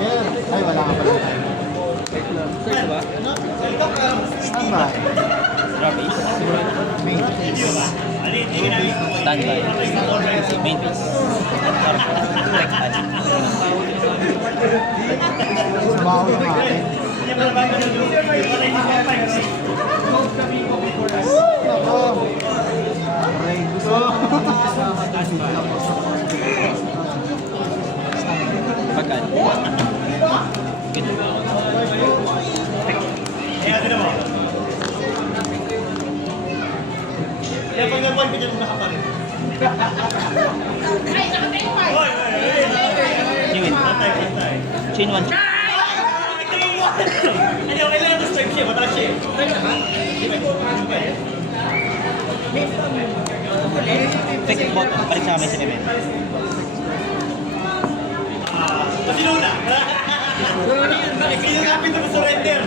Ay, wala ka pala. Search ba? Standby. Rubbies. Main. Standby. Main piece. Sumaw yung akin. Ako. Aray, gusto. Pagkan. Good. Kaya pag nag-1, pinag nakaparin. New win. Chain 1. Ano, kailangan na strike siya, mataas siya. Fake bottom. Balik sa kami si Emen. Kasi luna. Kaya kapit na surrender.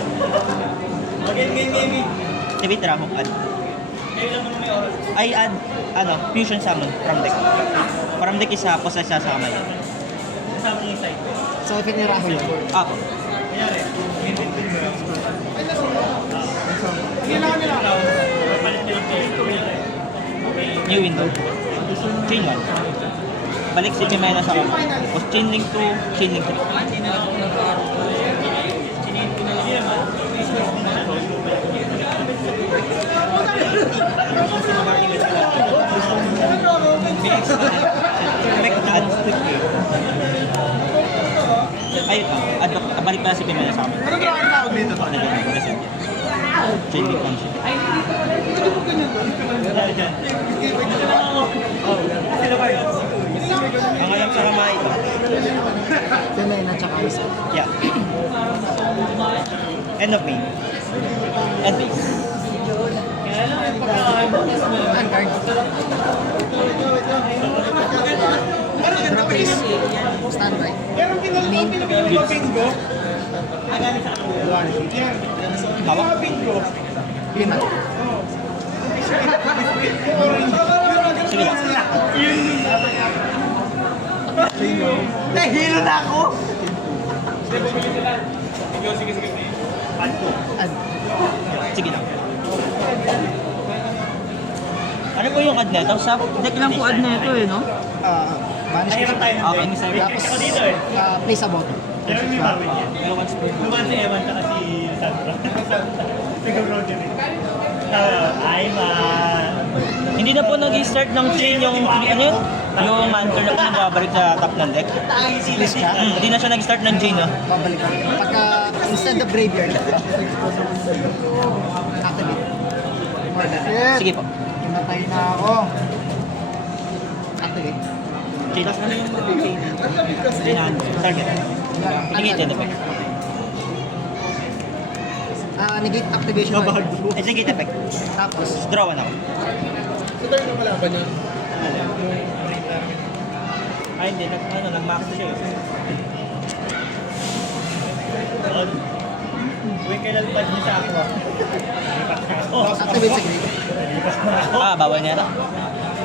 Game. Activate Rahok add. Ngayon lang naman may oras. Ay add, fusion summon from deck. From deck isa, possess sa kamay. Kasama yung side. So, itiniraho yun. Ako. Kanyari, in-between mo lang. Kailangan nila ako. Palit nila kayo. New window. Chain 1. Balik si Chimena sa kamay. Tapos chain link 2, chain link 3. Add. Ayun add. Balik pala si Chimena sa kamay. Ano ang tawag dito? Chain link 1 siya. Sino kayo? Ang alam sa kamay. Tumay na tsaka isa. Yeah. End of main. End base. Uncard. Drop is standby. Pero Main. pinag-bingo. Hawak. Bingo. 5. Sige lang. Nahilo na ako! Add. Sige lang. Ano po yung add neto? Sa deck lang po add neto eh, no? Vanish Nahirap tayo ng Okay, deck. sorry. Tapos ako dito eh. place a bottom. Pero may bawin niya. Ilang once per Luman si Evan tsaka si Sandra. Nag-road yun eh. Ay, man. Hindi na po nag-start ng chain yung ano yun? Yung mantle na po nagbabalik sa top ng deck. Place ka. Hindi na siya nag-start ng chain, no? Babalik ka. Pagka instead of graveyard, activate. More than. Sige po. Imatay na ako. Activate. Chain. Target. Hindi chain effect. Negate activation. Negate effect. Tapos, Draw one ako. Ay, hindi. Nag-max siya eh. Uy, kailan pa niya sa ako? activate sa grave. Bawal niya ata.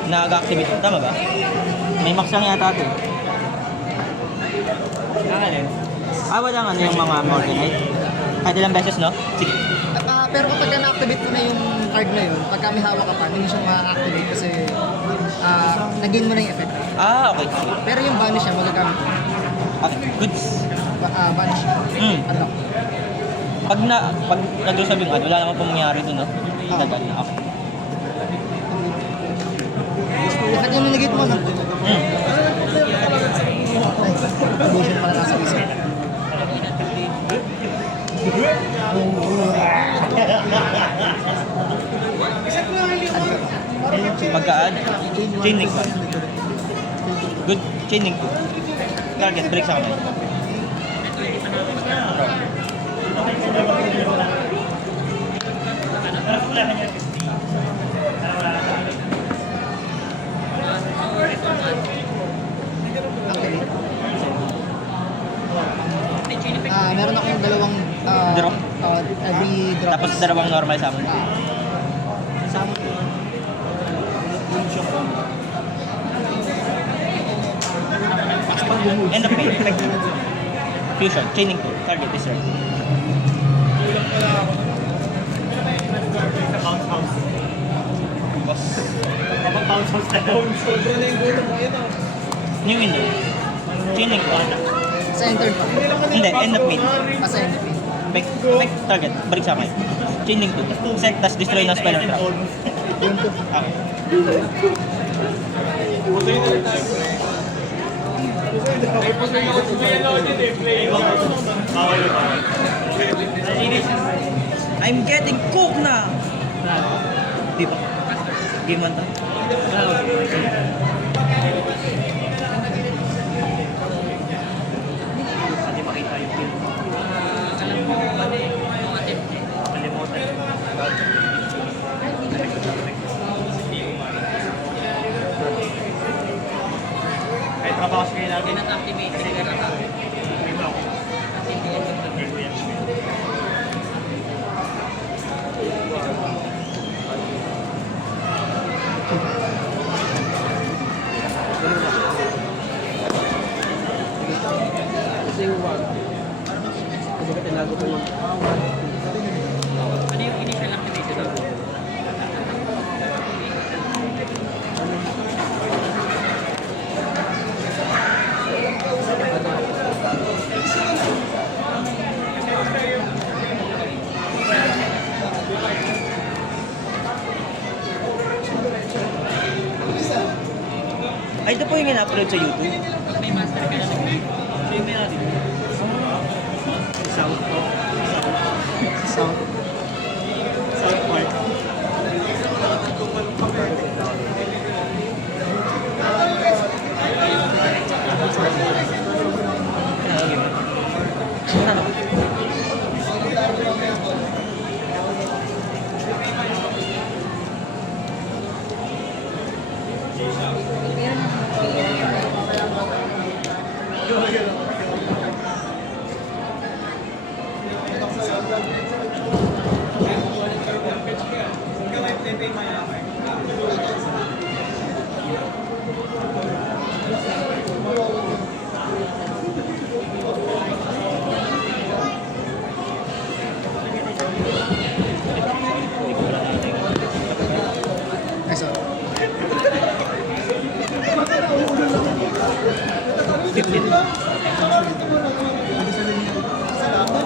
Nag-activate. Tama ba? May max lang yata ito. Wala nga yung mga Morganite. Kahit ilang beses, no? Sige. Pero kapag na-activate mo na yung card na yun, pagka may hawak ka pa, hindi siya ma-activate kasi nag-gain mo na yung effect. Okay. Pero yung vanish niya, magagamit mo. Okay, goods. Vanish. Unlock. Pag nag-usab yung ad, wala naman pong mangyari dun, no? Nag-ad na ako. Effect yung negate mo, no? Ay, illusion pala nasa isa. Pagka-ad, chain link 1. Good, chain link 2. Target, break sa kamay. Meron akong dalawang Drop? every drop. Tapos dalawang normal summon. Sama. End of main. Fusion, chaining 2, target is red. Sa bounce house. Kapag bounce house na yun. New window, chaining 2. Sa enter pa. Hindi, end of mid. Sa enter pa. Back, target, balik sa akin. Chaining 2, sec, tas destroy ng spell or trap. Yung to. Okay. I'm getting cooked na! Di ba? Game 1 to. Hindi makita yung kill. Kalimutan. Kahit trabaho sa kayo natin. Kasi yung wag. Kasi ka tinago ko yung... Ano yung initial activation na? Ay, ito po yung in-upload sa YouTube. May master ka na lang. So yung may natin. South. Sound. South Park. Ay, so. 15.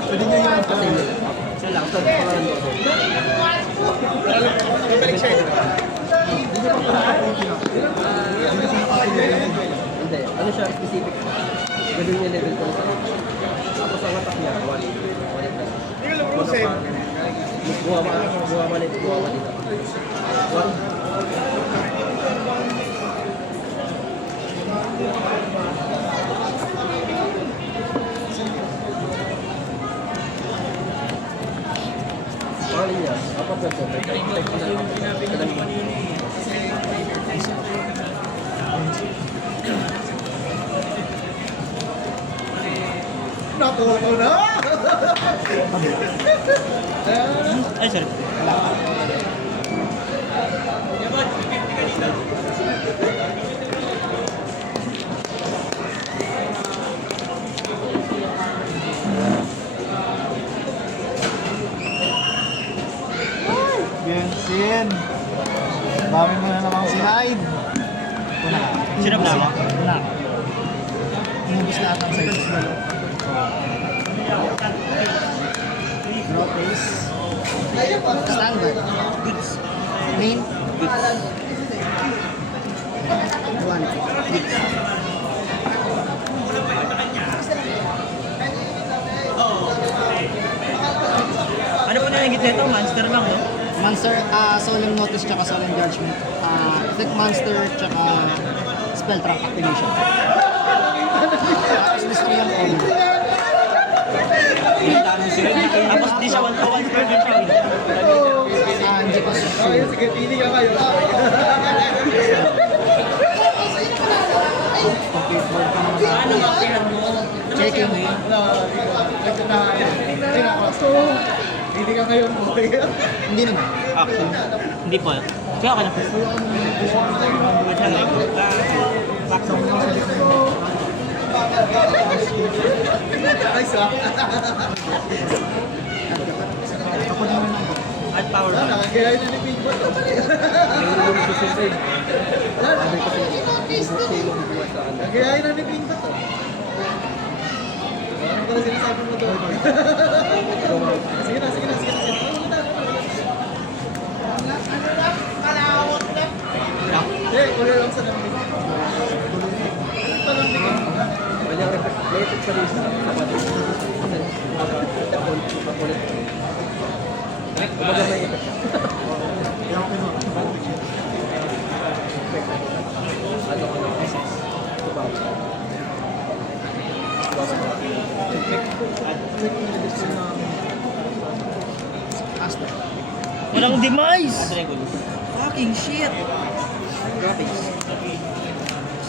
Pwede nyo yung patin. Isa lang. Ito, pangalan ko. Hindi. Ano siya? Specific. Ganun yung level ko. Tapos ang attack niya, 1. Hindi ka lang Rosen. Buha man ito. 1. Pangalan niya, apa po ito? Nakuha ko na! Ay, sorry. Gensin! Dami mo na namang sinahid. Una. Sino ba ako? Una. Inubos lahat ang side. Draw face. Standard. Goods. Main. Goods. One. Ano po nalagit nito? Monster lang, no? Monster, Solemn Notice tsaka Solemn Judgment. Effect Monster tsaka Spell Trap Activation. Tapos destroy yung combo. Tapos di siya 1 to 1 per turn. Hindi ko sure. Sige, pili ka kayo. Ano ba pihan mo? Checking. Pili ka ngayon, boy. Hindi naman. Action. Hindi po. Kaya ako na po. Nice ah. Kapag naman ako. At power Wala, band. nakagaya na ni Big Boy. Nakagaya na ni Big Boy. Parang pala sinasabi mo doon. Sige na, sige na, sige na. Eh, kulo lang sa lambing. May effect pa rin sa kapatid. Makulit. Kumbaga may effect siya. Asta. Walang demise! Regulus. Fucking shit! Graphics.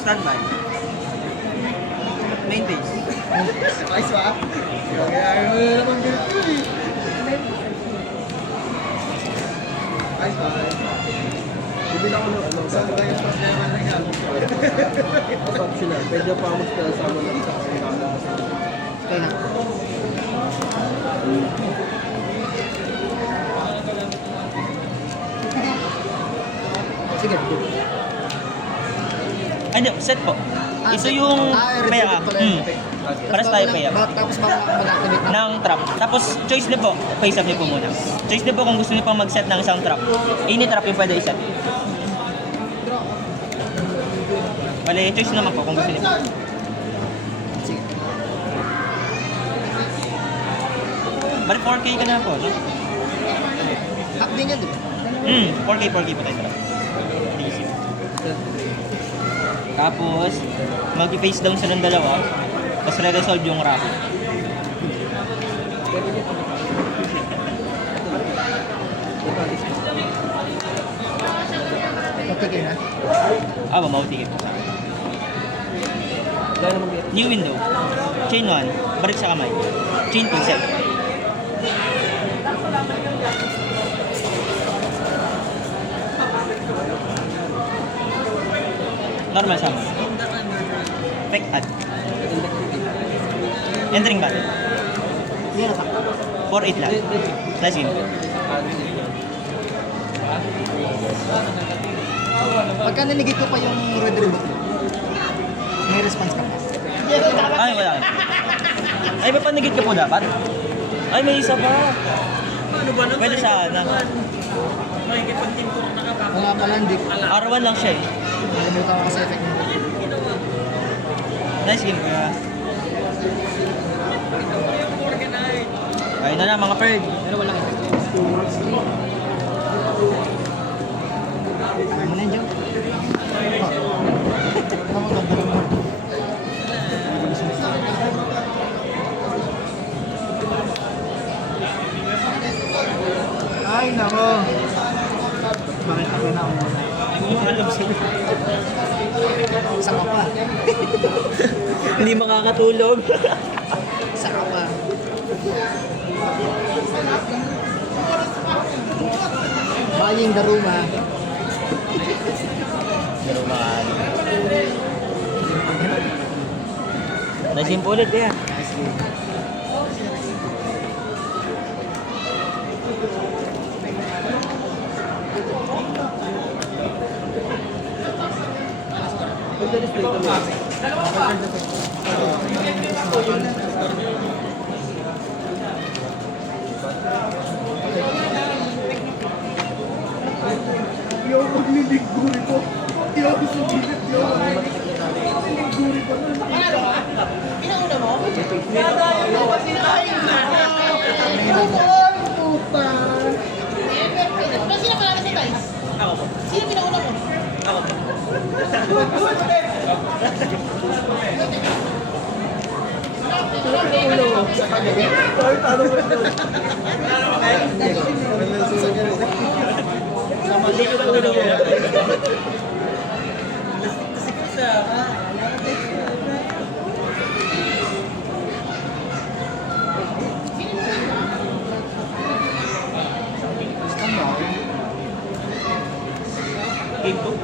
Standby. Main base. Nice ba? Kaya naman ganito eh. Nice ba? Bibila ko ng ano. Saan ba yung problema na yan? As optional. Pwede pa mo sila sa mga sa kanila. Okay na. Sige. Ay, hindi. Set po. Ito yung paya ka. Paras tayo paya. Tapos mag-activate na. Ng trap. Tapos, choice niyo po. Face up niyo po muna. Choice niyo po kung gusto niyo pang mag-set ng isang trap. Any trap yung pwede iset. Bale, choice naman po kung gusto niyo. Sige. Bale, 4K ka na po, no? Half din yan, di ba? 4K po tayo trap. Easy. Tapos, mag-face down sa ng dalawa. Tapos re-resolve yung wrap. Matigay na. Mautigit po. New window. Chain 1. Balik sa kamay. Chain 2. Set. Normal summon. Effect add. Entering battle. Hindi na takbo. 4-8 lang. Last game. Pagka nanigit ko pa yung red ribbon, may response ka pa. Ay, wala. Ay, papanigit ka po dapat? Ay, may isa pa. Pwede sana. Wala pala, hindi. R1 lang siya eh. Nalimutan ko kasi effect mo. Nice game kuya. Ayun na lang mga bird. Pero walang Kaya mo na yun, Joe. Tama ka, dalawa mo. Ay, nako. Bakit ako na ako? Isa ka pa. Hindi makakatulog. Isa ka pa. Buying Daruma. Nice game po ulit yan. Sino panalo sa Dice? Ako po. Sino pinauna mo? Ako po. Hindi ko na ulo mo. Game 2.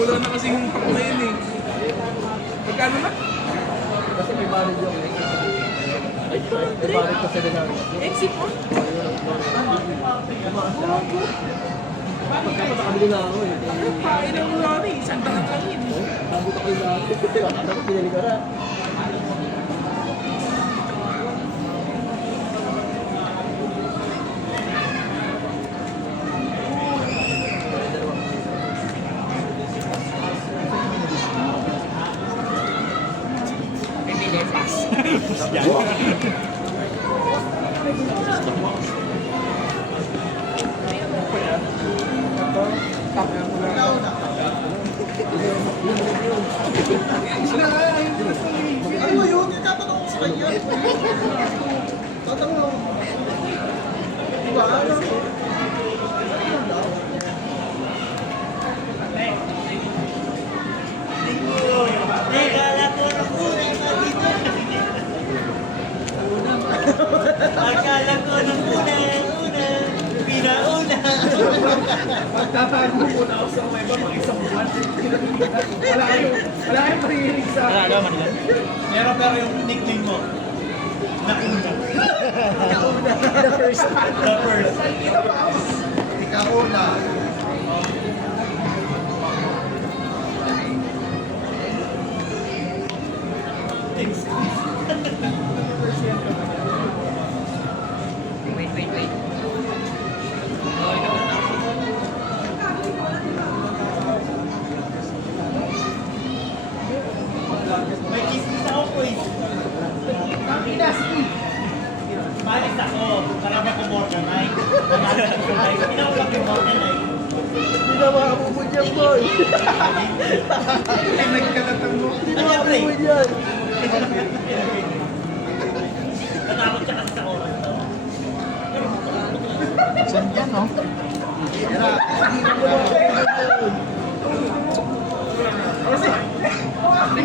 Wala na kasing pack na yun eh. Magkano na? Kasi may valid yung may valid kasi din namin. Exit mo? Pagkakabili na ako eh. Kain ang wala na eh. Isang tangat lang yun. Nabot ako yung lahat. Dapat pinili ka na. Ano mo yun? Itatanong ko sa kanya. Tatanong. Diba? Ano? Akala ko nung una, pinauna. Magtatago muna ako sa may mga isang buwan. Wala kayong marinig sa Wala, ano man yun? Pero yung nickname mo, nauna. The first. The first. Ikaw una. May kismis ako po eh. Malis ako. Karama ko Morganite. Pinawag ko Morganite. Hindi na makapupod yan, boy. Ay, nagkatatang mo. Hindi na makapupod yan. Natakot siya kasi sa oras to. Saan yan, no?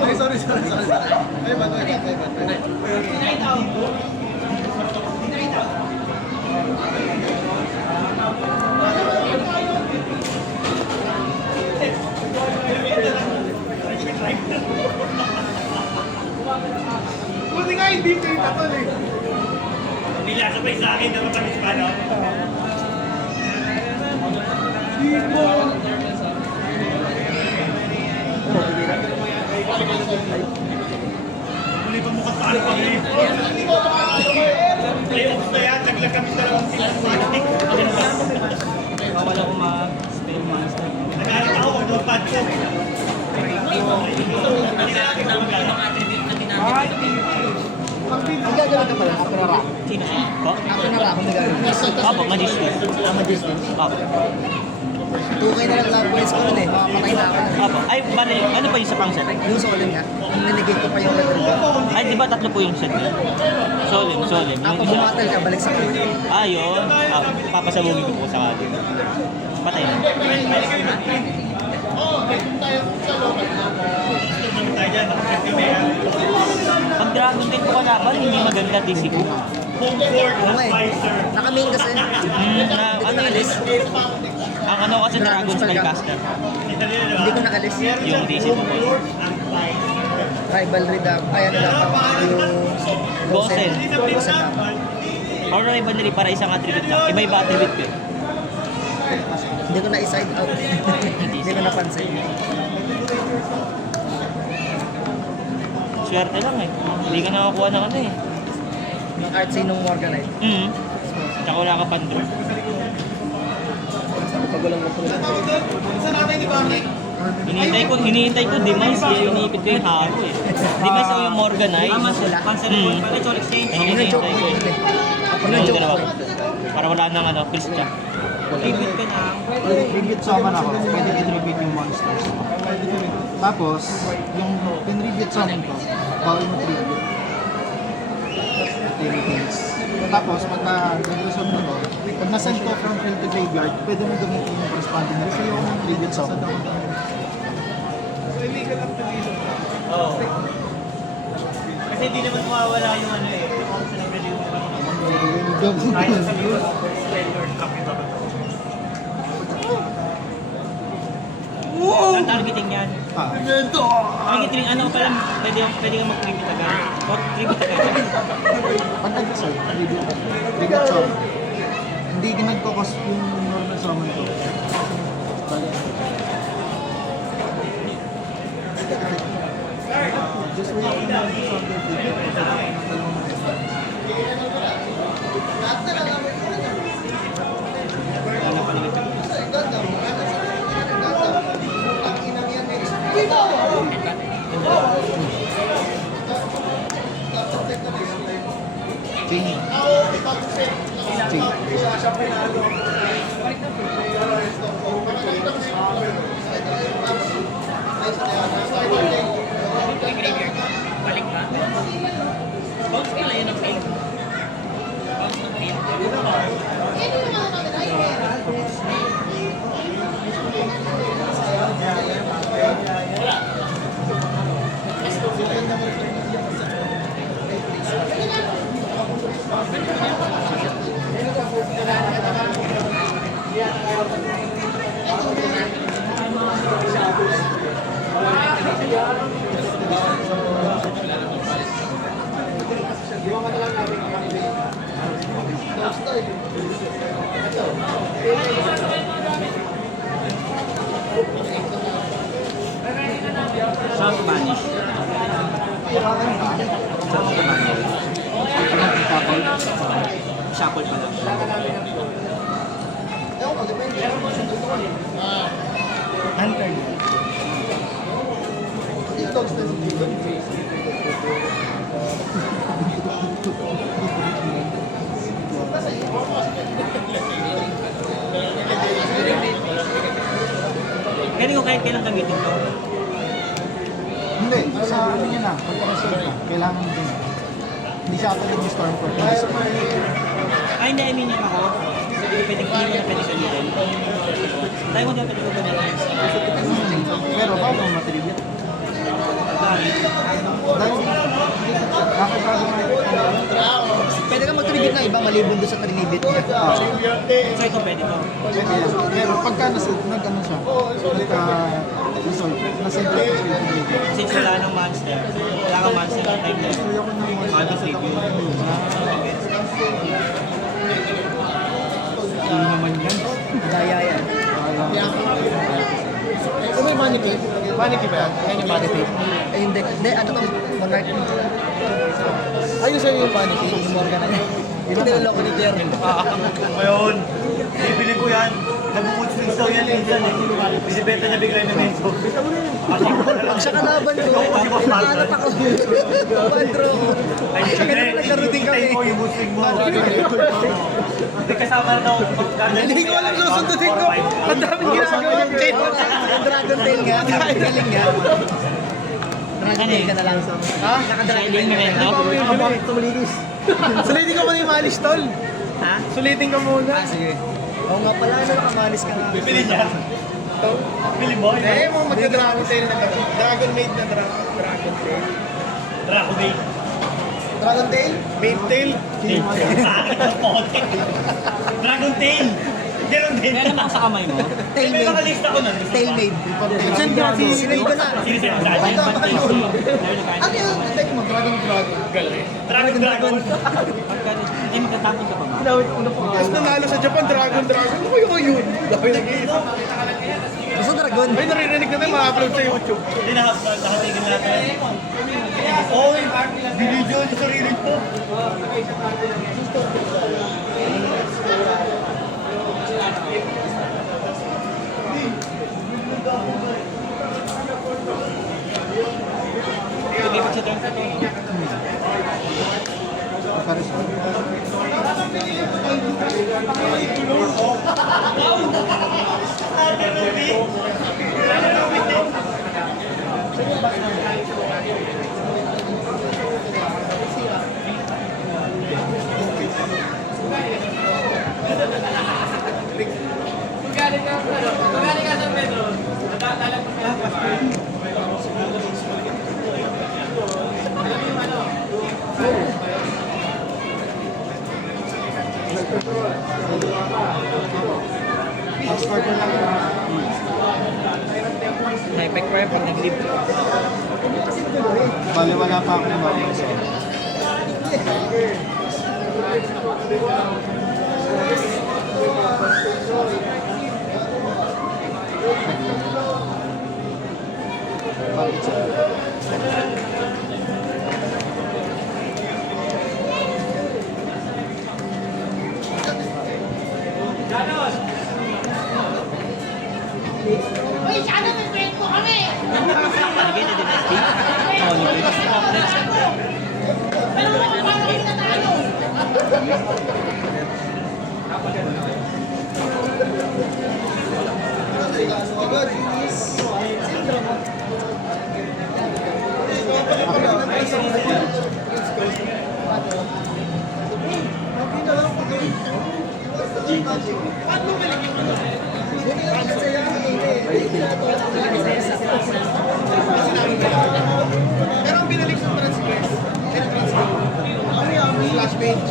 Ay, sorry. Ay, ba't. Buti nga hindi kayo tatol eh. Nilasabay sa akin na matamis pa, no? Muli pa mukha sa alpang eh. Playoffs na yan, naglag kami dalawang silang plastic. Wala ko mag-spell monster. Nagalit ako kung doon pad ko. Ang gagawin ka pala, ako na rock. Sino siya? Ko? Ako na rock, ang gagawin. Opo, magician. Tama distance. Opo. 2K na lang love points ko nun eh. Makapatay na ako. Opo. Ay, bali, ano pa yung sa pang set? Yung solim nga, ang ninigate ko pa yung red red. Ay, di ba tatlo po yung set niya? Solim. Ako Yung isa. bumatal ka, balik sa akin. Ah, yun. Ah, papasabugin ko po sa kanya. Patay na. Tayo dyan, nakasip kami. Pag Dragon Tail po kalaban, hindi maganda DC ko. Home court, Oo nga eh. advisor. Naka-main kasi. Na, Hindi ko ano yun? nakalis. Ang ano kasi Dragon Spellcaster. Kita nila, di ba? Hindi ko nakalis. Yung DC po. Rivalry dapat. Ay, ano dapat. Yung Gosen. Gosen dapat. Or rivalry para isang attribute lang. Iba-iba attribute ko eh. Hindi ko na-side out. Hindi ko napansin. Swerte lang eh. Hindi ka nakakuha ng ano eh. Yung artsy nung Morganite. Tsaka wala ka pandro. Pag walang masunod. Hinihintay ko demise kaya iniipit ko yung haro eh. Demise o yung Morganite. Hinihintay ko eh. Ako na Yung joke dalawa. ko. Para wala nang ano, Christian. Tribute summon ako, pwede i-tribute yung monsters. Tapos, yung pin-tribute summon ko, bawal mo tribute. Activities. Tapos, pagka nag-resolve mo to, pag nasend ko from field to graveyard, pwede mo gamitin yung corresponding na yung tribute summon. Oo. Kasi hindi naman mawawala yung ano eh. Yung kung saan nag-review mo kahit sa news, spell your capital. Targeting yan. Targeting, ano pa lang, pwede kang mag-tribute agad. O, tribute agad. Pag nag-resolve, tribute summon. Hindi nagkakos yung normal summon ko. Bali. Just wait for the Change. Balik ba? Bounce ka lang yun ang field. Bounce ng field. Sound Spanish. Shuffle pa lang. Hunter. Pwede ko kahit kailang gamitin to. Hindi, sa ano niya na, pagka-resolve ka, kailangan din. Hindi siya katulad yung Stormford. Ay, hindi, I mean yung ako. Pwede ko na pwede gamitin. Tayo mo dapat ko gamitin. Pero paano mo matribute? Dahil, nakakabago nga Pwede ka mag-tribute na iba maliban doon sa trinibit niya. So ito pwede to. Pero pagka nag-ano siya, nagka-resolve, nasa-send ko siya yung tribute. Since wala nang monster. Wala kang monster na type na. Kaya ko na mo. Baka tribute. Hindi naman yan. Daya yan. Kung may manipate, manipate ba yan? Yan yung manipate. Eh, hindi. Hindi, ano to? Monarch. Ayun sa'yo yung manipate. Yung Morgan na yan. Ito niloloko ni Jer. Ngayon, bibili ko yan. Nag-food strings daw yan minsan eh. Bisibenta niya bigla yung memento. Pag siya kalaban ko, nakahanap ako. Padro. Kaya naglaro din kami. Hintay mo yung food string mo. May kasama na daw. Hindi ko alam susundutin ko. Ang daming ginagawa ng chain. Dragon Tail nga. Galing nga. Dragon Tail ka na lang. Ha? Naka-Dragon Sailing Tail memento. Tumalinis. Sulitin ko muna yung malis, tol. Ha? Sulitin ko muna. Ah, sige. Oo nga pala, ano, nakamalis ka nga. Bibili niya. Bili mo? Eh, mga magka-dragon tail na Dragon Maid na Dragon Tail. Dracobate. Dragon Tail? Maid Tail? Dragon Tail! Ganun din. Meron naman sa kamay mo. Tail May maid. mga lista ko nun. Tail maid. Saan ka? Sinay ko na. Sige, sige, sige. Ano yung deck mo? Dragon. Dragon. Pagka hindi magtatapon ka pa ba? Tapos nanalo sa Japan, Dragon. Ano ko yung yun? Dahil nag-iisa. Gusto Dragon. Ay, naririnig na tayo, ma-upload sa YouTube. Hindi na nakatigil natin. Oy, binidyo yung sarili ko. Hindi pa sa turn ko to. Pares. Ate Ruby. Passport ko lang. Na-effect ko yan pag nag-leave. Bali, wala pa akong mga so. Bakit siya? Uy, sana may friend ko kami! Nagiging na din na speak. Oo, nagiging. Pero kung paano rin natalo? Pero ang binalik sa transcript, flash page.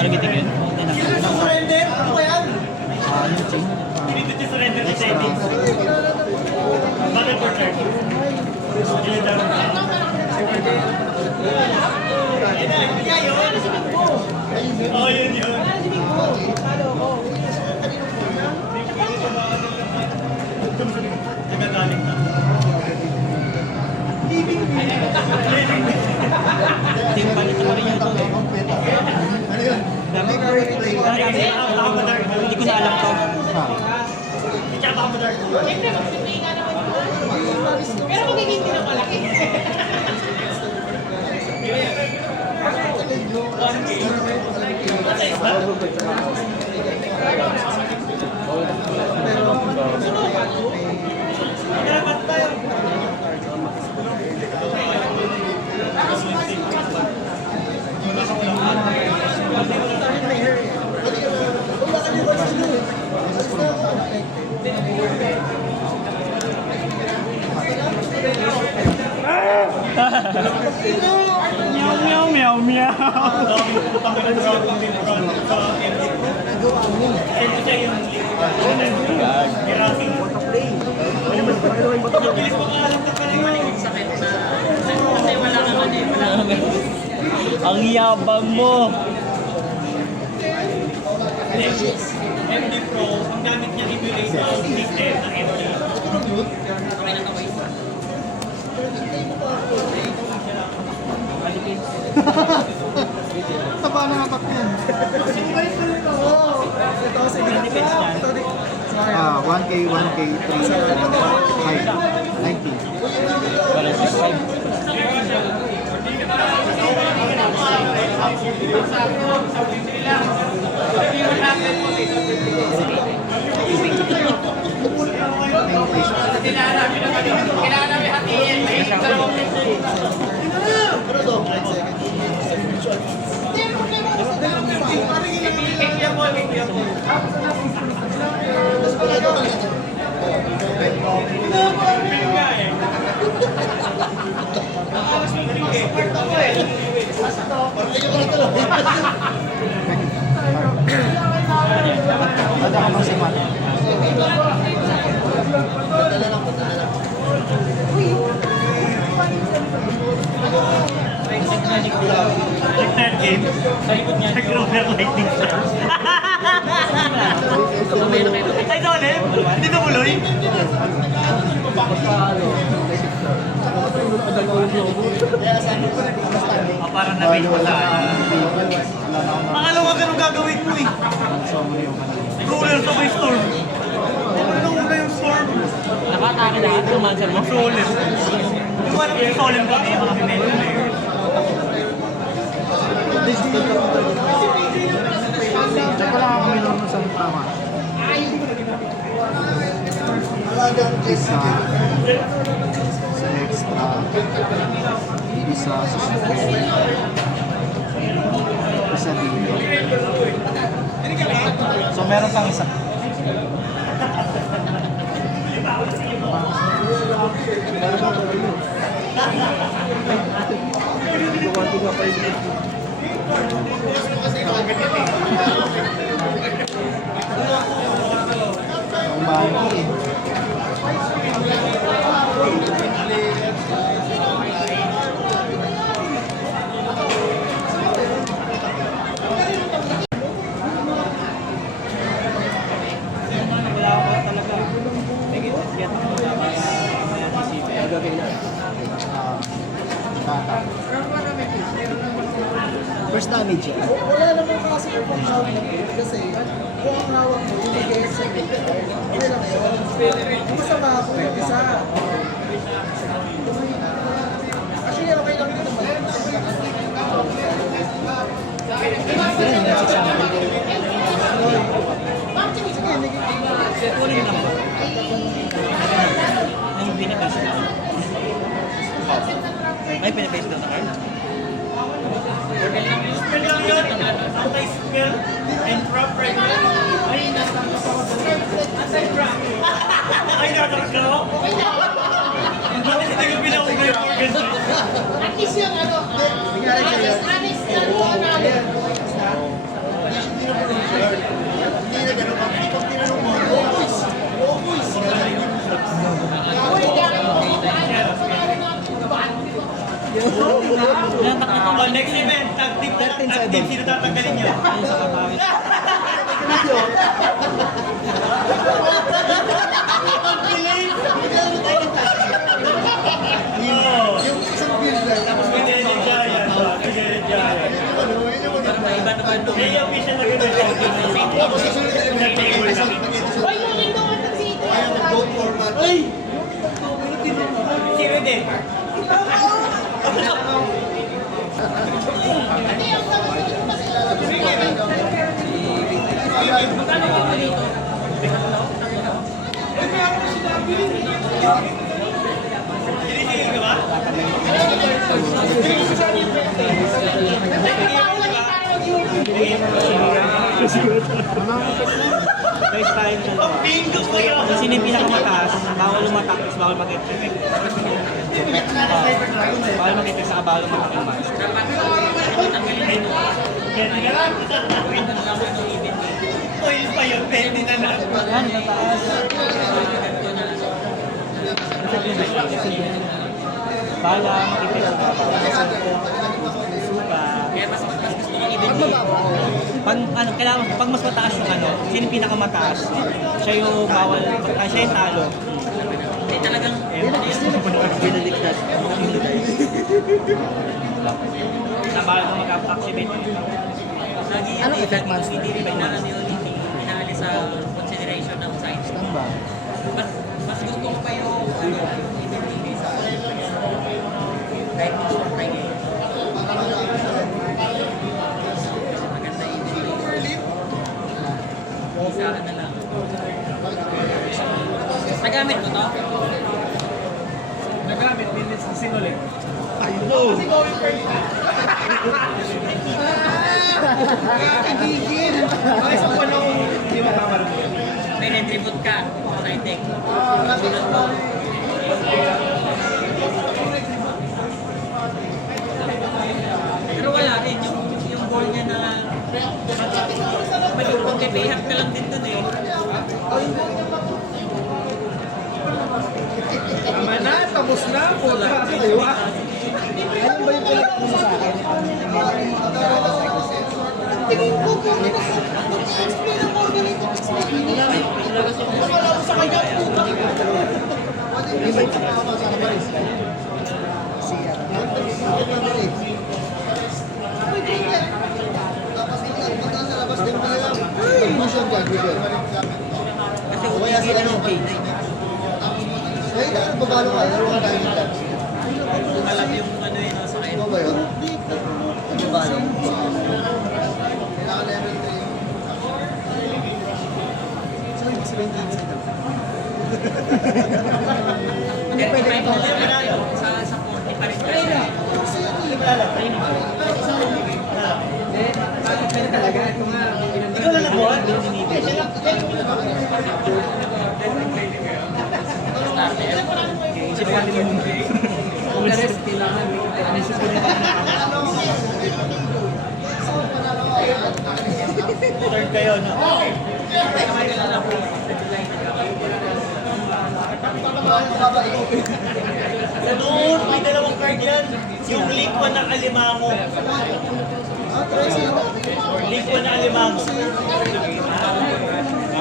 Targeting yun. Hindi na. Surrender? Ano ba yan? Dito si surrender sa settings. Bakit for third? Oh, yun yun. Nagagaling na. Team palit mo rin yun ito. Ano yun? Dami. Hindi ko na alam to. Tsaka mo dark. Siyempre, mag-play nga naman yun. Pero magiging din ang malaki. Meow, meow, meow. Ang yabang mo. MD Pro, ang gamit niya emulate ang system na MD. Taba na nga yun. Ah, 1K, 1K, 3, 5, 90. Wala sa 5. Ada ka mang simat. Like third game, nag-roller lightning shot. Ay, Solem? Hindi tumuloy? Parang nabay ko sa akala ko ganun gagawin mo eh. Roller sa may storm. Ano una yung storm? Nakatake lahat ng monster mo. Solem. Kung ano yung Solem kami, mga pinento na yun. Check ko lang ako minor mo sa tama. Isa sa extra. Isa sa super. Isa dito. So meron pang isa. Wala ako talaga. Sige, let's get ako na para mamaya isipin. Gagawin na. First damage yan. Wala naman kasi kung hawak mo. Kasi kung ang hawak mo, yung mag-execute. Okay lang yun. Yung masama ako, yung isa. Actually, okay lang yun naman. Kunin lang ba? Yung pinapase down. May pinapase down na card? Spell lang yun. Anti-spell and prop right now. Anti-prop. Ay, nakakagaw ako. Bakit hindi ko pinaugay yung organ? At least yung ano, honest na namin. Oh, next event, tag team na lang. Tag team, sino tatanggalin niyo? Ayun sa katawis. Yung isang builder, tapos May Giant Giant. May Giant. May official na ganun. tapos susunod na event, Hoy, yung lindo ka nagsito. mag-vote format. Sino din? Hindi, ang tapos yung Sinisigil ka ba? Guys, tayo dalawa. Bingo ko yun! Kung sino yung pinakamataas, bawal lumatak, tapos bawal mag-effect. Bawal mag-effect sa bawal lumatak yung mask. Pwede ka lang. Oil pa yun, pwede na lang. Yan, tataas. Bala, mag-effect sa bawal. Suka. Kaya mas gusto ko even pag ano, kailangan pag mas mataas yung ano, sino yung pinakamataas, siya yung bawal, siya yung talo. Talagang Binaligtas. na bawal mo mag-activate. Anong effect monster? Pinaalis sa consideration ng science. Ano ba? Mas gusto ko pa yung ibibigay sa kahit hindi ko Friday. Maganda yung isa na lang. Nagamit mo to? Nagamit, minutes na sinulit. Ay, sa pala kung hindi makamal mo. May retribute ka sa itik. Pero wala rin yung goal niya na malupag kay Bayhak ka lang din dun eh. Tama na, tapos na. Puta, diba? Ano ba yung pinag-ano mo sa akin? tingin ko kung mag-explain ako ganito. Wala ko sa kanya puta. Yung ba yung pinag-ano sa Paris? Si Conclusion ka, Google. Kasi Kaya si ano, ay, nagbabalo ka, laro ka tayo ng dance. alam yung ano yun sa kanya. Ano ba yun? Nagbabalo. Kailangan level 3 yung... Sorry, mas 20 inside ako. Hindi pwede ito. Sa 40 pa rin kasi. Ikaw na nagawa? Isip natin yung Third kayo, no? Sa doon, may dalawang card yan. Yung Link 1 ng Alimango. Link 1 ng Alimango.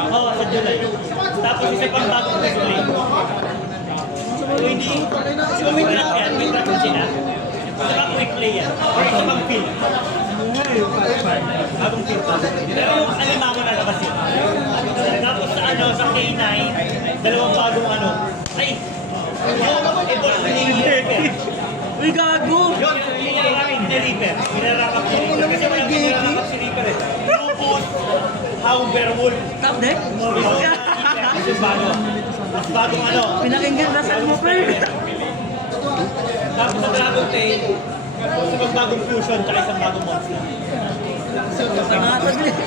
Oo, sa July. Tapos isa pang bagong July. So hindi, kasi kung may track yan, may track din sila. Saka quick play yan. Or isa pang film. Bagong film pa. Pero yung Alimango na labas yun. Tapos sa ano, sa K9, dalawang bagong ano. Ay! Evolving Reaper. Uy, gago! Yun, pinararakap ni Reaper. Pinararakap ni Reaper. Kasi walang pinararakap si Reaper eh. Lupus, Hauberwolf. Top deck? Mas yung bago. Mas bagong ano. Pinakinggan na sa mo, per. Tapos sa Dragon Tail, isang bagong fusion, tsaka isang bagong monster.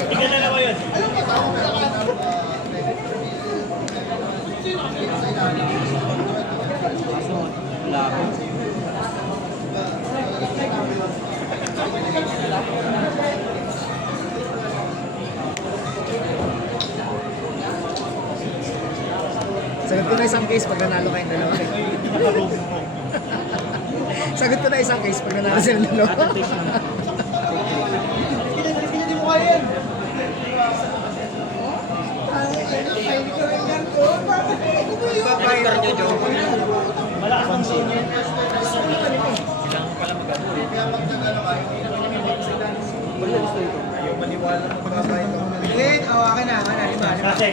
Tingnan na naman yun. Wala ko. Sagot ko na isang case pag nanalo kayong dalawa. Sagot ko na isang case pag nanalo silang dalawa. Hindi mo kaya yan. Malakas ang zone yun. Wait, awakan na, lima. Kasi.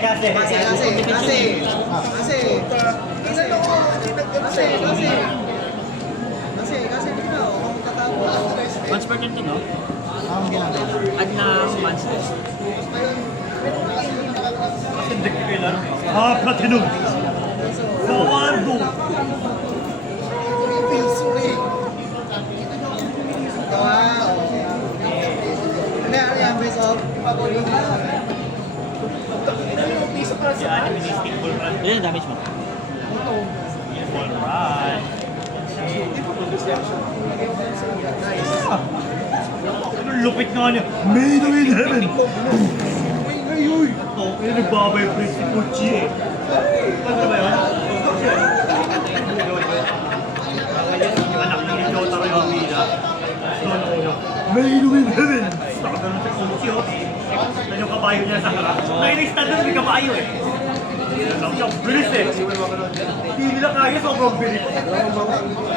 Kasi, dito, kung tatapos. Once per turn to, no? Ang ginagawa. Add na monsters. Platinum! Kawardo! Wow. Ano yan, base of pagod. Yan, Ministing Bull Run. Yan ang damage mo. Bull Run. Anong lupit nga niya? Made in heaven! Ito, kaya nagbabay praise si Pucci eh. Ano ba yun? Yung anak ni Jotaro yung Wila. Made in heaven! Nakaganon si Pucci oh. Yan yung kabayo niya sa harap. Nainis-stand doon may kabayo eh. Ang siyang bilis eh. Hindi nila kaya, sobrang bilis.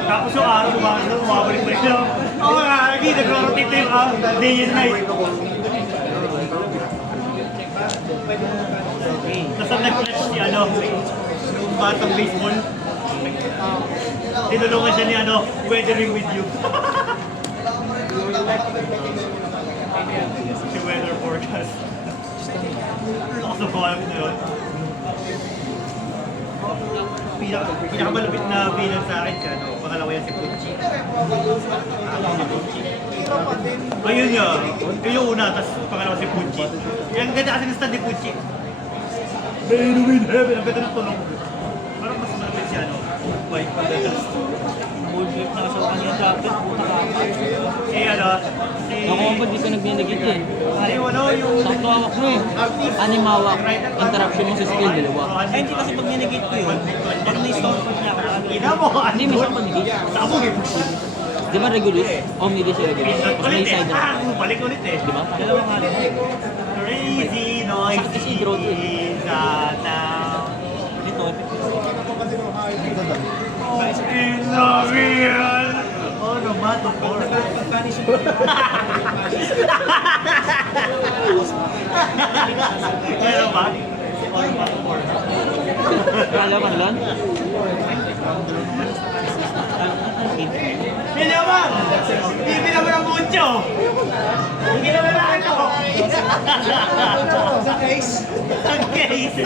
Tapos yung araw, umabalik-balik nila. Oo nga, lagi, nag-rotate na yung day and night. Tapos ang nag-flex si ano, yung batang baseball. Tinulungan siya ni ano, weathering with you. Si weather forecast. Lakas na pangalan na yun. Pinakamalapit na villain sa akin siya, no? Pangalawa yan si Pucci. Ayun niya, yun yung una, tapos pangalawa si Pucci. Ang ganda kasi ng stand ni Pucci. Made in heaven, ang ganda ng tunog. Parang mas malapit siya, no? White pag dust. Bullshit na sa kanya jacket. Puta ka. Eh ano, si... Ako pa di ka nagnenegate yan. Ano yung... Sakto hawak mo eh. Animawak. Interruption mo sa skill, dalawa. Ay, hindi kasi pag ninegate ko yun. Pag na-stop ko niya ako. Ina mo, Hindi, may isang panigit. Sabo eh. Di ba regulus? Omnibus siya regulus. Tapos may Ulit eh. side na. Balik ulit eh. Di ba? Dalawang ano. Crazy noise Sakto si Draw to eh. is a town. Dito, epic. In the real. Oh, no, mato por. Pero ba? Oh, no, mato por. Kala man lang? Pinamang! Hindi naman ang mucho! Hindi naman ang ito! Sa case. Ang case!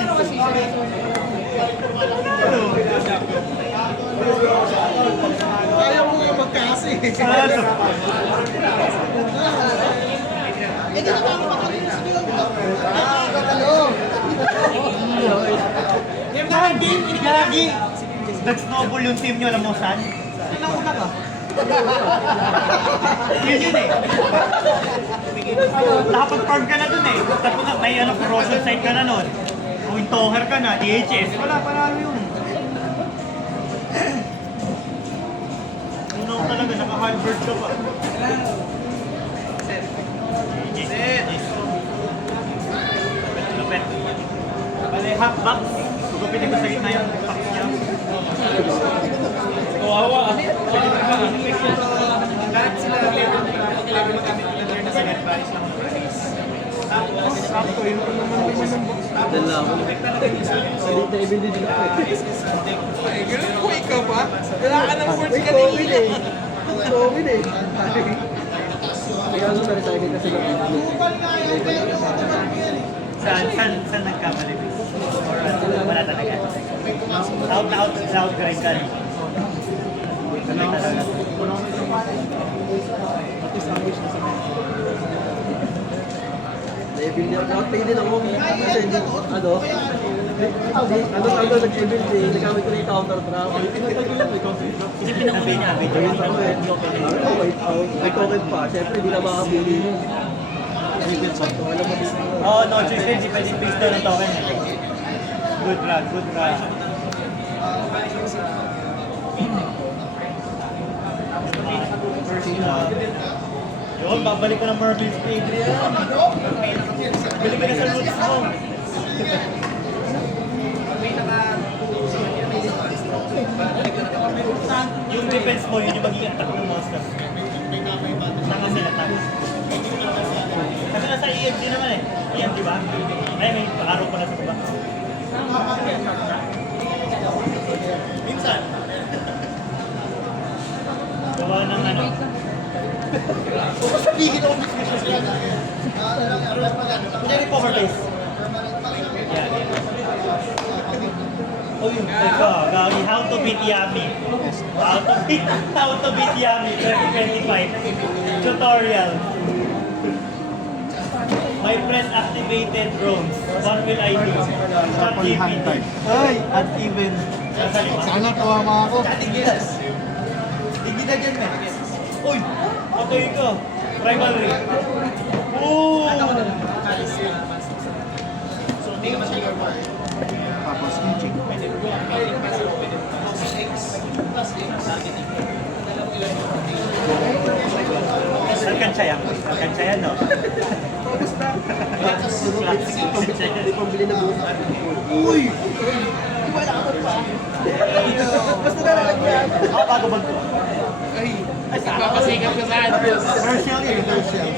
Ayaw mo nga magkasi. Ano? Hindi na ako makalimutan sa bilog. Gagi! Nag-snowball yung team nyo, alam mo saan? Nauna ka. Yun eh. Nakapag-farm ka na dun eh. Tapos na, may ano, corrosion site ka na nun. Kung toher ka na, DHS, wala, panalo yun. Ikaw talaga, naka-Harvard ka pa. Lupet. Bale, half box. Gugupitin ko sa gitna yung box niya. Kawawa ah. Lahat sila level magamit nila learn na sa net varies lang ang price. Tapos, sakto yun kung naman naman ng box. Dala ako. Salit na ibindi din ako eh. Ay, ganun po ikaw ba? Wala ka ng words Uy, kanina. COVID eh. COVID eh. Kaya ano na-recycle kasi ng Saan nagkamali? Or wala talaga? Out na out grind ka. Talaga. Na-build niya. Nakapay din ako. Kasi hindi, nag-build eh. Nagamit ko na yung counter trap. Kasi pinakuli niya. Gawin ako eh. Ako, wait out. May token pa. Siyempre, hindi na makabuli. Oo, no choice din. Di pwede face down ng token. Good run, good run. Yun, babalik ko ng Marvel Speed. Bili ka na sa roots mo. Yung defense mo, yun yung magiging attack ng monster. Tanga sila, tanga. Kasi nasa EMG naman eh. EMG ba? Ay, may paaraw pa na sa baba. Minsan. Gawa ng ano. Kunyari poker face. Yan. Oh, yun. Teka, gagi. How to beat Yami. How to beat Yami 2025. Tutorial. My friend activated drones. What will I do? Chat GPT. Ay, at even. Sana tawama ako. Katigilas. Tigil na dyan, man. Uy! Okay ka. Rivalry. Oh! Tapos, inching. Alkansya yan. Alkansya yan, no? Hindi pambili na buong. Uy! Basta nalalagyan. Ako kagabag ko. Ay, papasikap ka sa address. Herschel yun. Herschel.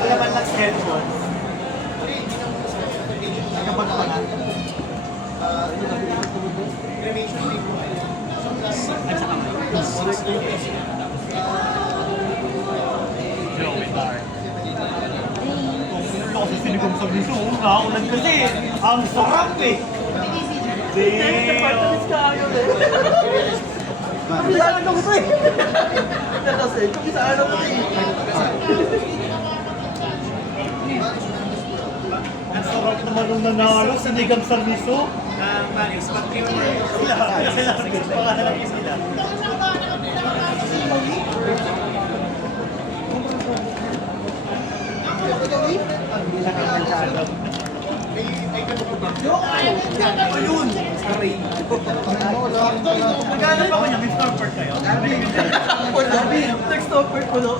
Wala man lang headphone. Nagabag pa na. Ay, sa kamay. Kung kasi sinigong sa biso, nakaulan kasi. Ang sarap eh. Kapisaan ako ko eh. Kasi, kapisaan ako eh. Ang sarap naman nung nanalo, sinigang sa miso. Sila. Pangalan ng sila. Magkano pa ko niya? May Stormford kayo? Nag-stopper ko no.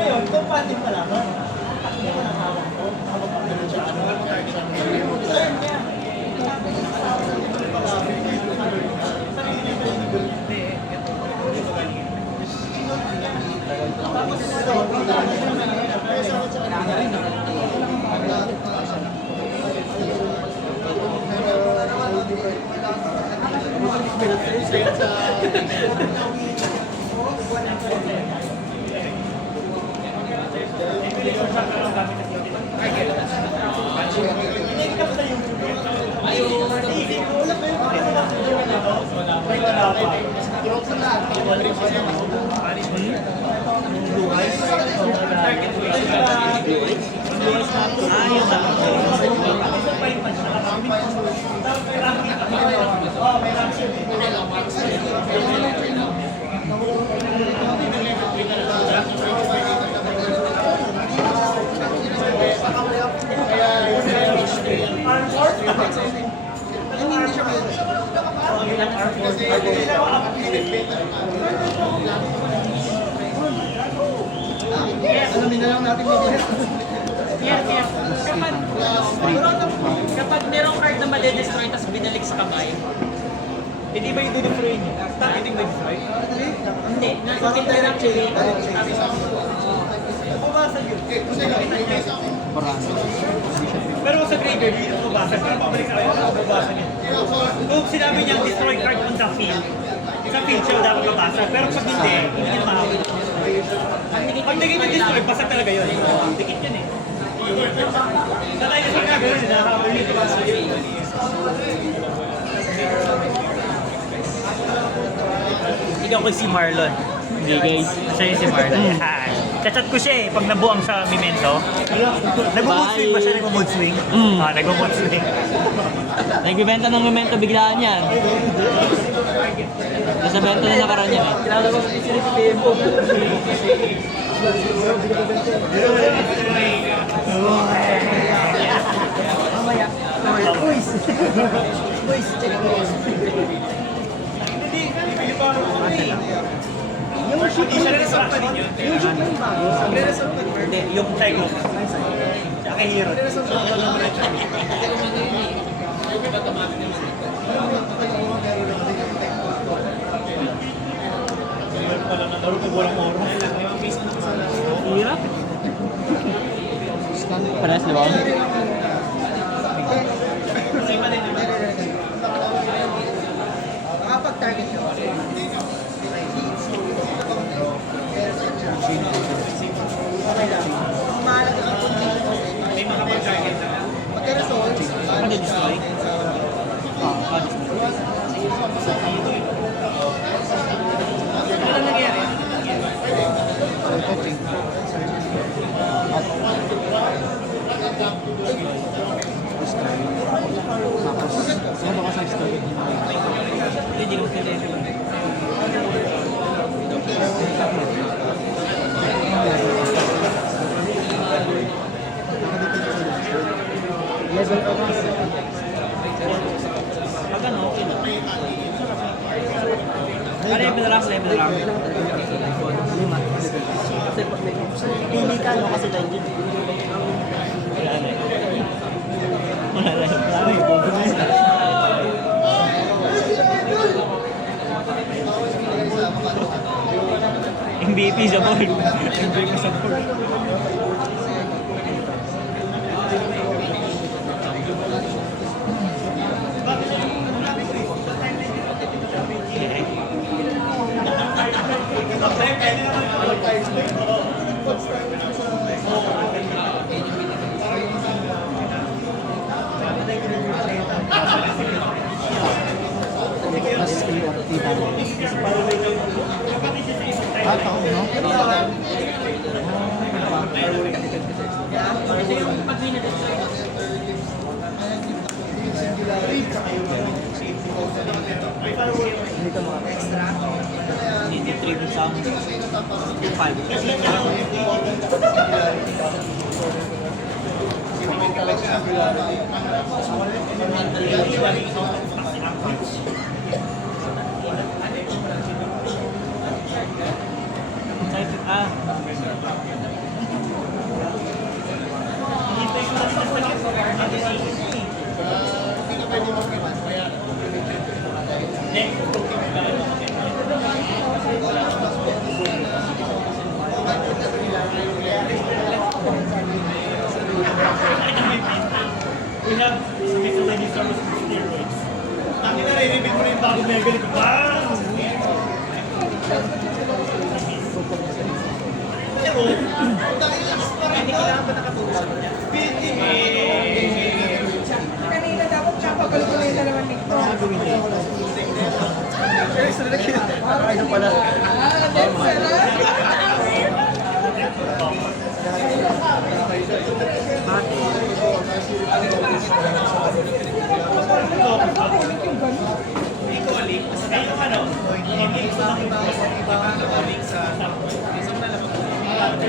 Ngayon, kumpatin pa lang. Takbo ko ng hawak ko. Hawak ko ng siya. Alamin na lang natin mga Kapag merong card na madedestroy tapos binalik sa kamay, hindi ba yung dudestroy niyo? Hindi ba destroy? Hindi. Nasa pinto ng chili. Bubasa yun. Pero sa graveyard, hindi ito mabasa. Pero pabalik sa kayo, mabasa niya. Kung sinabi niyang destroy card on the field, sa field siya dapat mabasa. Pero pag hindi niya mahawin. Pag naging destroy, basa talaga yun. Dikit yun eh. Sa tayo sa gagawin, nakakawin nito ba sa ikaw ko si Marlon. Hindi guys. Siya yung si Marlon. Chat ko siya eh, pag nabuang sa Memento. Nag-mood swing ba siya? Nag-mood swing? Nag-mood swing. Nagbibenta ng Memento biglaan yan. Nasa benta na nakaraan yan eh. Kilala ko sa PMO. Yung shoot siya rin-resolve pa ninyo? Yung shoot pa rin bago? Rin-resolve pa rin? Hindi, yung Psycho. Siya kay Hero. Meron pala na laro pag walang oras. Hirap. Parehas di ba? Makapag-target nyo. Okay lang. Ang mahalaga ang condition mo. May makapag-target na. Pagka-resolve, Destroy? Ano nangyari? Ano ka sa story? Hindi ko kailangan. Pag ano, okay na. Level lang, level lang. Kasi pag may pili ka, no? Kasi 19. Wala na eh. Wala na eh. Wala na eh. Bobo na eh. MVP sa board. MVP sa board. Taon, no? Hindi tribute sa amin. 5. We have miscellaneous services with steroids. Ang nare-reveal mo na yung bago may galing. Bang! Ricardo pala.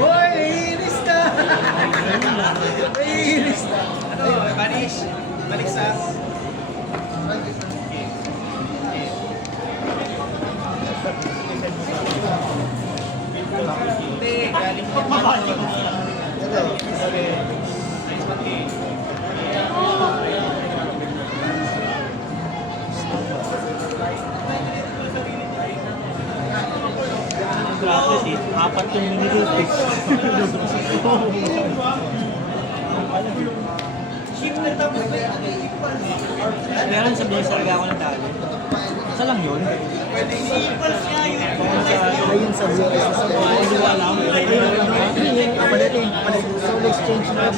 Hoy, iinis ka! Iinis ka! Ano, Banish? Balik sa... Hindi, galing ko. Grabe eh. 4 yung minute. Meron sa Blizzard talaga ako natalo. Isa lang yun. Ayun sa US. Hindi ko alam. Soul exchange na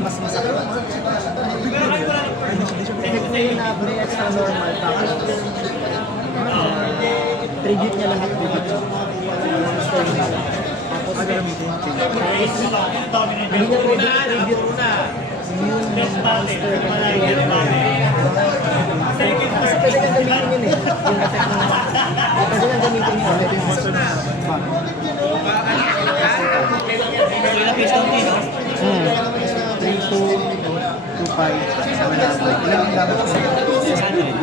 mas masakit. Ngayon na extra normal, tapos tribute niya lahat tribute. Tapos gagamitin yung change. Hindi niya tribute yung monster na kasi pwede kang gamitin yun eh. Yung effect na pwede kang gamitin yun. Yung monster na Ilang piece lang din, no? 3, 2, 2, 5, 7, 8. Ilang ang dapat ko? 600.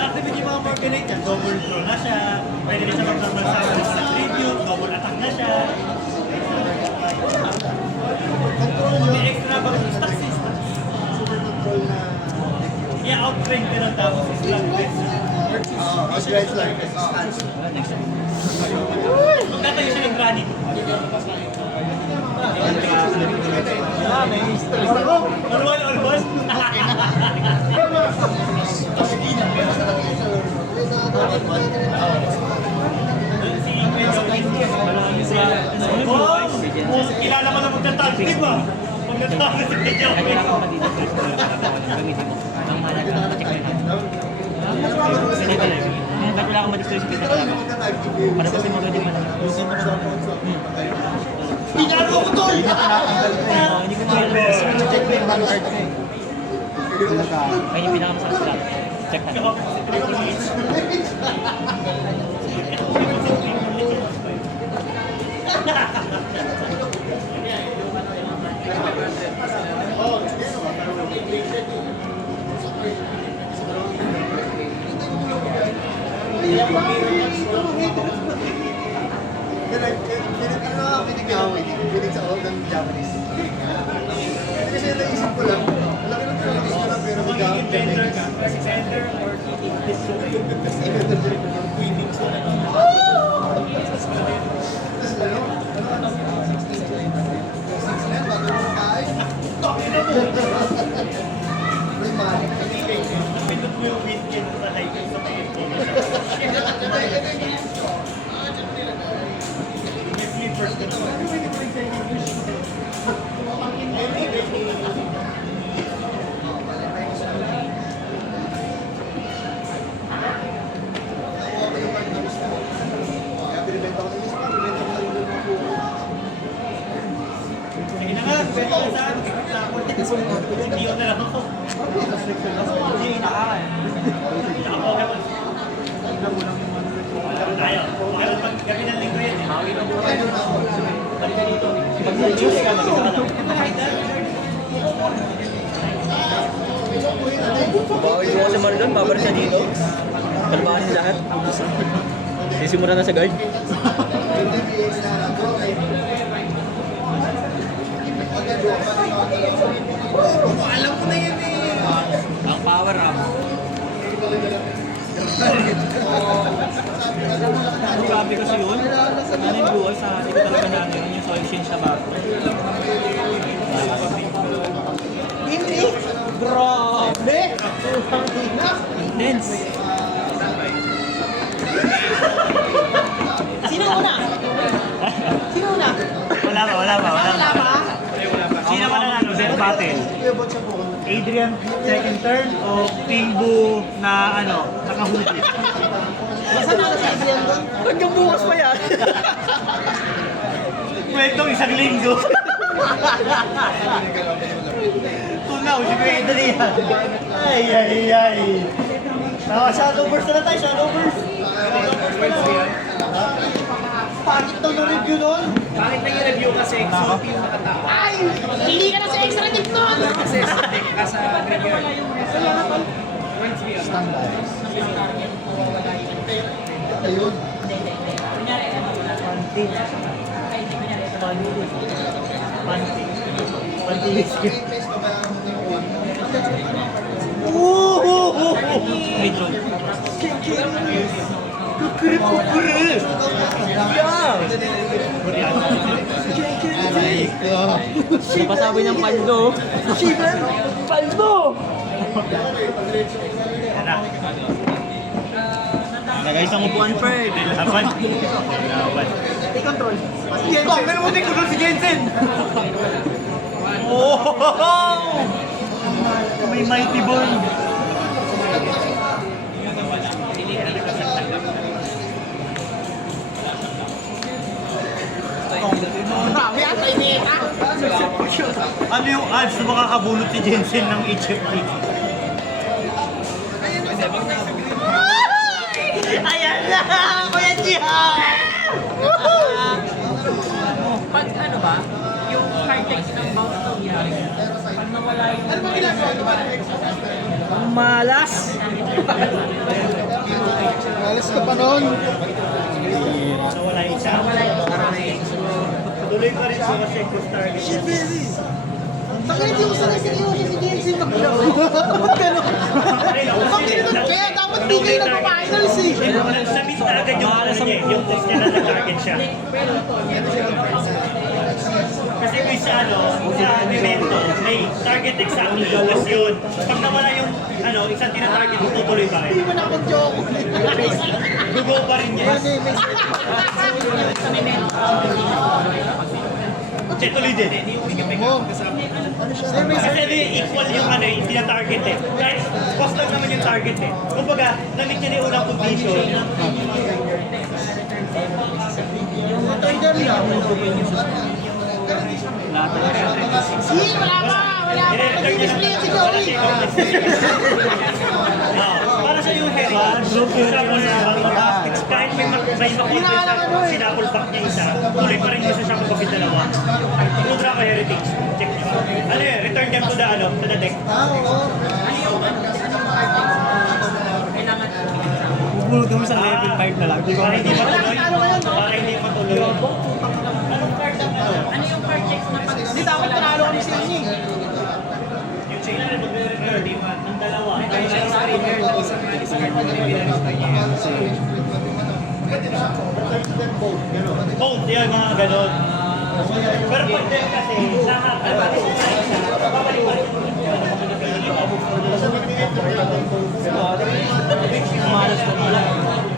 Activate yung mga Morganite yan, double throw na siya, pwede rin siya mag-normal sa tribute, double attack na siya. May extra bang stack system. I-outrank ka lang tapos is-lang best. Magtatayo siya ng granite. Normal almost. Si kilala mo na magtatag, di ba? Pag natawag si Pedro. Kailangan ko madidefuse ko lang gamitin mo. Ang mahalaga, check mo yun. Pwede talaga. Ngayon, ba't wala akong madisclose yung pinaka para kasi maganda yung mahalaga. Pinalo ko to! Hindi ko mahalaga. Check mo yung value card ko eh. Ayun yung pinakamasarap lang. Check na. Pinig sa old ng Japanese. Kasi naisip ko lang, malaki ng Japanese ka lang pero Magiging vendor ka, kasi vendor or napindot mo yung weekend sa live sa PFP. May flippers ka naman. Sige na nga, pwede ka saan? Hindi na lang ako. Hindi na ka eh. Naka-Pokemon. Tayo. Kaya pag gabi ng linggo yan. Pag na-choose ka, mag-isa ka lang. Bawal mo kasi Maridon, babalik siya dito. Kalmahan niya lahat. Sisimura na sa guard. Alam ko na yan eh. Ang power up. Grabe kasi yun. Ano yung buhay sa hindi ko talaga namin yung soil change sa bago. Hindi! Grabe! Intense. Sino una? Sino una? Wala pa. Wala pa? Sino man nanalo? Zero battle. Adrian second turn o Pingbu na naka-hoodie? Hanggang bukas pa yan. Kwentong isang linggo. Tunaw, si Kuya Adrian. Ay. Shadowverse na tayo, Shadowverse. Pangit daw na review nun. Bakit na yung review kasi exotic yung nakatao? Ay! Hindi ka na sa extra dip nun! Kasi stick ka sa graveyard. Points beyond. Ayun. May drone. Pasabi ng paldo. Paldo! Nagay isang upuan, Ferd. Laban. I-control. Meron mo din control si Jensen. Oh! May mighty bone. Grabe ang kainita! Ano yung odds na makakabulot si Jensen ng HFT? Ayan na! Kuya Jihan! Pag ano ba, yung card text ng bounce to yan, pag nawala yung... Ano ba ginagawa? Malas! Alas ka pa nun. Nawala yung isa. Tuloy pa rin sa second target. Bakit hindi ko sanay seryoso si Jensen maglaro? Ba't gano'n? Kaya dapat di kayo nagpa-finals eh! Sabit na agad yung niya, yung test niya na nag-target siya. Kasi may sa Memento, may target exactly focus yun. Pag nawala yung isang tina-target, tutuloy pa rin. Hindi mo na akong joke. Gugo pa rin niya. Tuloy din. Kasi equal yung yung tina-target eh. Kahit cost lang naman yung target eh. Kumbaga, namit niya na yung unang condition. Sige, wala pa! Wala pa! Mag-display si Joey! Para sa yung heritage, kahit may makulit sa sinapol back niya isa, tuloy pa rin siya magpapit dalawa. Kudra ka heritage, check niyo. Ano yun, return them to the deck. Bubulog kami sa level 5 na lang. Para hindi matuloy. Para hindi matuloy. Ano yung card text na pag... Hindi dapat panalo kami sa inyo eh. Yung sila rin magre-return, ang dalawa. Both, yun, mga ganon. Pero pag din kasi, babalik pa rin. Malas ko nila.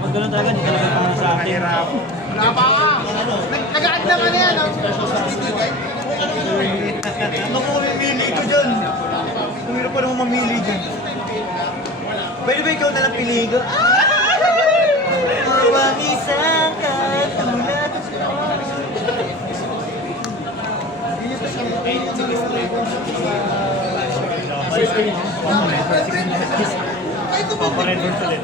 Pag gano'n talaga, hindi talaga para sa akin. Wala pa! Nag-aanda ka na yan, no? Ano po mamimili ko dyan? Kung hirap pa naman mamili dyan. Pwede ba ikaw na lang piliin ko? Mawang isang katulad. Papa-red horse ulit.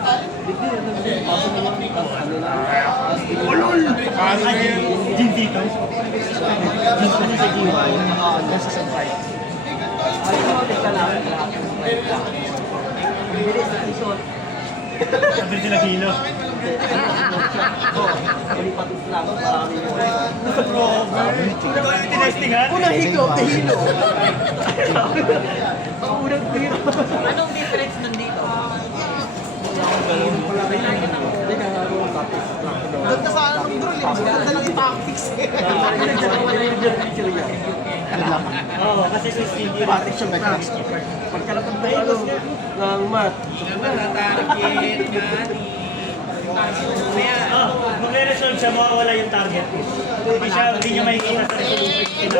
Ulol! Jin dito. Dito na sa GY, nasa Senpai. Sabi sila kilo. Ikaw yung tinestingan? Unang higop, hilo! Anong difference nandito? Doon ka sa anong drone eh. Mas ganda lang yung tactics eh. Oo, kasi sa hindi. Pati siya mechanics. Pagkalapag na ng mat. Target nga Magre-resolve siya, mawawala yung target. Hindi niya makikita sa resolution.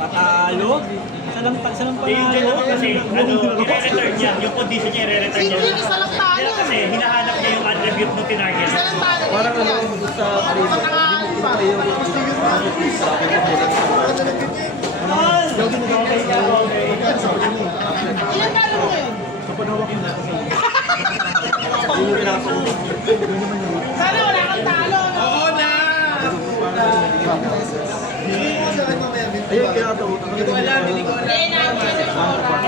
Patalo? Salang Angel panalo? naman kasi, i-re-return niya. Yung condition niya, i-re-return niya. Hindi, isa lang talo. Kaya kasi, hinahanap niya yung attribute ng tinarget. Isa lang talo. Parang Yan. ano, sa playbook, Matangaan pa. Ilan talo mo ngayon? Sana wala kang talo, no? ayun, kaya ito. Hindi na,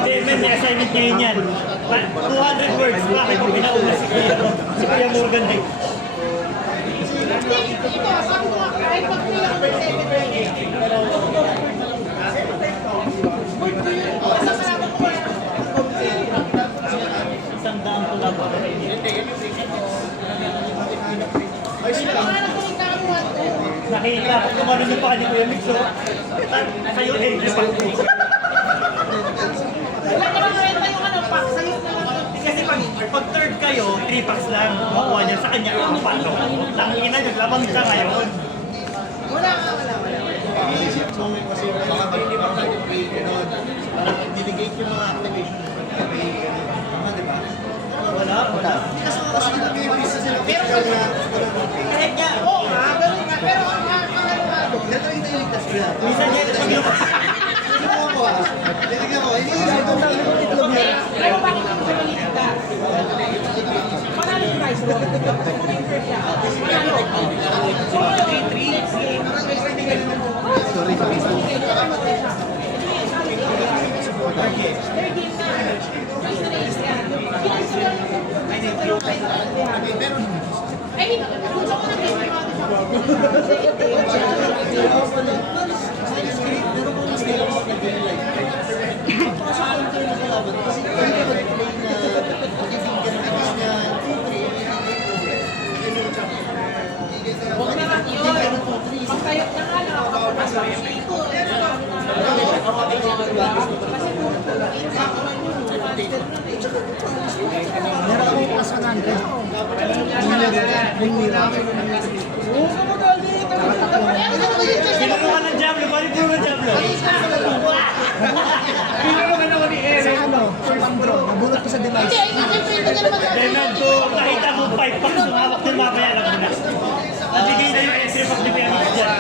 Hindi, men, may assignment ngayon yan. 200 words, bakit mo pinauna si Kuya Morgan Day? Ito, sabi ko nga, kahit pag bilang ng 100 ko lang. Nakita ko kung ano yung pa ni Kuya Mix, oh. Sa'yo, entry pa. Wala ka lang renta yung ano, pack, sa'yo na lang. Kasi pag third kayo, 3 packs lang. Makuha niya sa kanya, 4. Tangina, naglamang siya ngayon. Wala ka, wala. Baka hindi pa tayo play, gano'n. Parang nag-delegate yung mga activation. Di ba? Wala. Kasi nag-i-visa sila. Pero kahit nga, oo nga, ganun nga. Pero ang ano nga doon, Ganito yung nailigtas ko yan. Minsan niya ito pag Tignan ko ah. Tignan ko. Iniisip ko lang yung itlog niya. pero bakit ako sa malita? Panalo yung price doon. Panalo. I mean, kung sa mga pagkayot na nga lang ako kapapasok dito. Meron akong plus 100. Ring nila. Kinukuha ng Diablo, balik mo ng Diablo. Sa ano, Pandro, nabulot ko sa device. Denan ko, nakita mo 5 packs ng hawak ng mamaya, alam mo na. Nabigay na yung entry pack ni Kuya Mix dyan.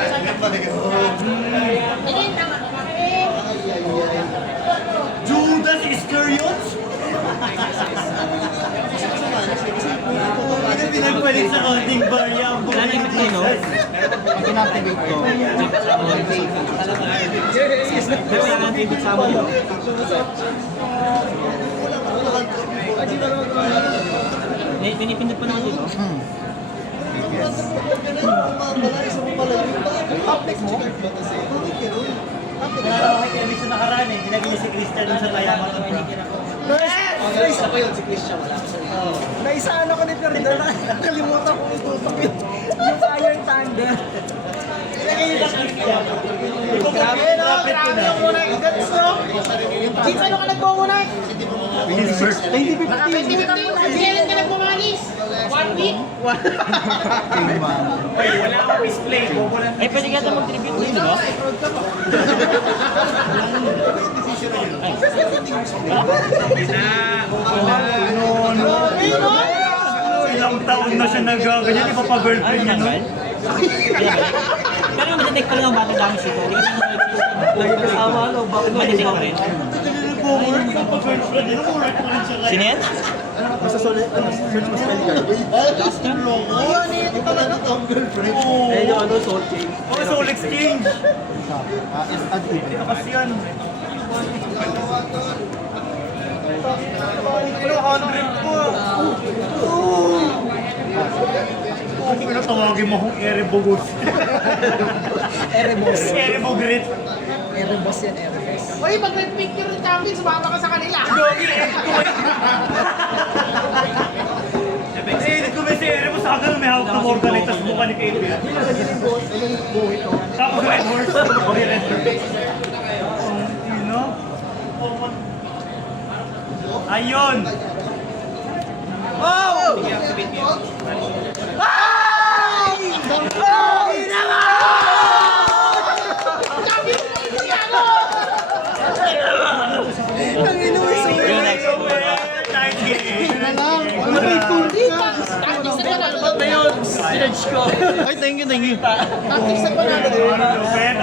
Judas Iscariot? Ano pinagpalit sa counting bar niya ang buhay ni Jesus? Pag inactivate ko, Pero yung activate sa mo yun. Pinipindot pa naman dito. Wala ako kay Kevin sa nakaraan eh. Nilagay niya si Christian dun sa tayaman ng bro. Isa pa yun, si Christian, wala ko sa'yo. Naisaan ako ni Ferdinand, nakalimutan ko itutok yung Fire Thunder. Nilagay niya sa Christian. Grabe no, grabe yung munay. Gets no? Jix, ano ka nagmumunay? 2015. Baka 2015, kailan ka nagmumalis? 1 week? Ay, wala akong display. Eh, pwede ka ito mag-tribute mo, di ba? Grabe no? Ilang taon na siya nagaganyan. Di ba pa girlfriend niya nun? Pero yung madetect pa lang ang bata dami sito. Hindi ka naman Kasama, ano, bakit madetect pa rin. Nag-work pa pa girlfriend. Nag-work pa rin siya ngayon. Sino yan? basta solid, search mo spell card. Ayun, ito talaga ang girlfriend. Eh, yung ano, Soul King. Oh, Soul Exchange. Add even. Kasi yan. Ano, 100 po. Kung tawagin mo akong Erebogos. Erebos. Erebogrit. Erebos yan, Erebos. Uy, pag may picture ng champion, sumama ka sa kanila. Gogi, eh, nagkumay si Erebos sa akin, may hawak na Morgan, tapos mukha ni Kate. Tapos Red Horse. Okay, Red Horse. Sino? Ayun! Oh! Ay! Ay! Naman! charge ko. Ay, thank you, thank you. Tactics na panalo. Lupet.